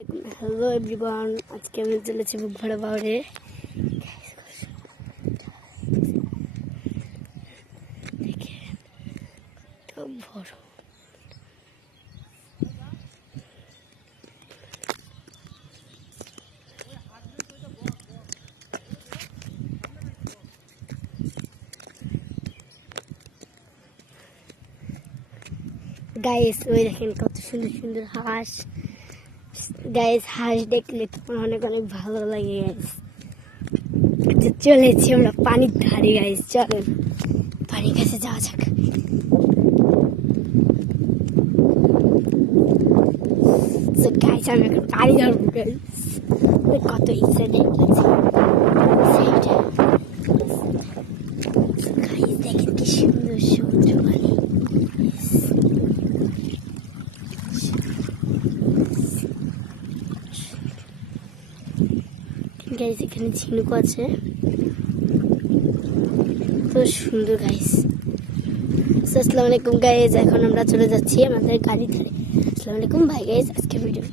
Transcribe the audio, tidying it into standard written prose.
Hello everyone, আজকে আমি চলেছি বুক ভরা পাহাড়ে। বড় গাইস, ওই দেখেন কত সুন্দর সুন্দর হাঁস। গাইস, হাঁস দেখলে তোমার অনেক অনেক ভালো লাগে গাইস। চলেছি আমরা পানির ধারে গাইস, চলেন পানির কাছে যাওয়া যাক। গাইস, আমি এখন পানি ধরবো গাইস। কত ইচ্ছা দেখেছি গাইস, দেখেন কি সুন্দর সমুদ্র পানি। গাইস, এখানে ঝিনুক আছে, তো সুন্দর গাইস। আসসালামু আলাইকুম গাইস, এখন আমরা চলে যাচ্ছি আমাদের গাড়ি ধরে। আসসালামু আলাইকুম ভাই গাইস, আজকে ভিডিও